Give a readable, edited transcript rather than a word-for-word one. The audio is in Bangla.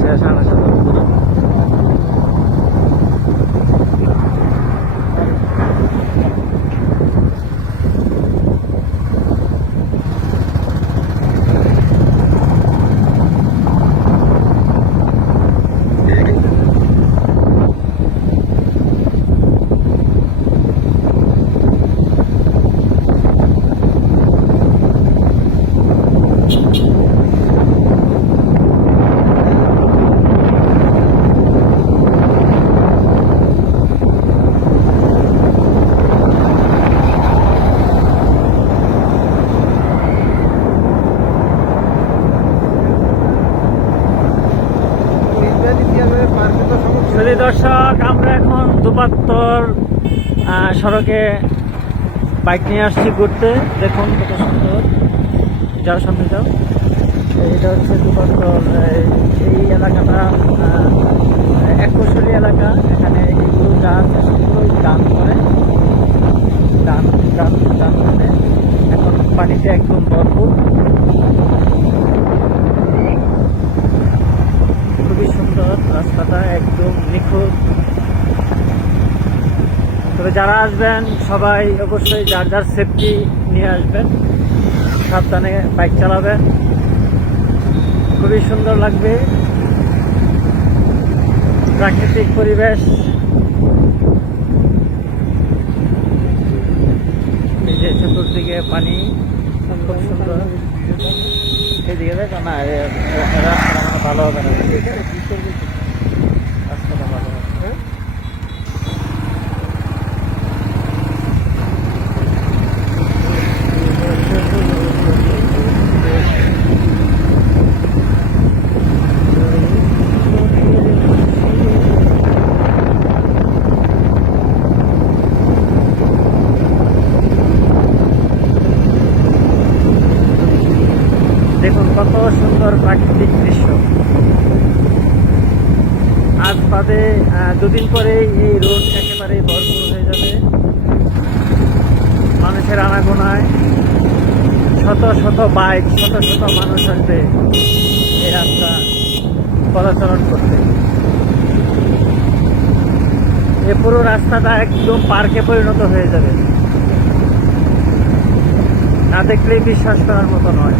শেষ আনা সাধারণ। দর্শক, আমরা এখন দুপাত্তর সড়কে বাইক নিয়ে আসছি ঘুরতে। দেখুন কত সুন্দর, যাও সামনে যাও। এটা হচ্ছে দুপাত্তর, এই এলাকাটা একশলী এলাকা। এখানে এইগুলো গাছ সবগুলোই গান করে, গান গান গান করে। এখন পানিতে একদম ভরপুর, খুবই সুন্দর রাস্তাটা, একদম নিখুঁত। তবে যারা আসবেন সবাই অবশ্যই যার যার সেফটি নিয়ে আসবেন, সাবধানে বাইক চালাবেন। খুবই সুন্দর লাগবে, প্রাকৃতিক পরিবেশ। এই যে চতুর্দিকে পানি, খুব সুন্দর। এদিকে দেখো না, রাস্তাটা ভালো হবে না, রাস্তাটা ভালো হবে। দেখুন কত সুন্দর প্রাকৃতিক দৃশ্য। আজ বাদে দুদিন পরে এই রোড একেবারে ভরপুর হয়ে যাবে মানুষের আনাগোনায়। শত শত বাইক, শত শত মানুষ আসবে এই রাস্তা চলাচল করতে। এ পুরো রাস্তাটা একদম পার্কে পরিণত হয়ে যাবে, না দেখলেই বিশ্বাস করার মতো নয়।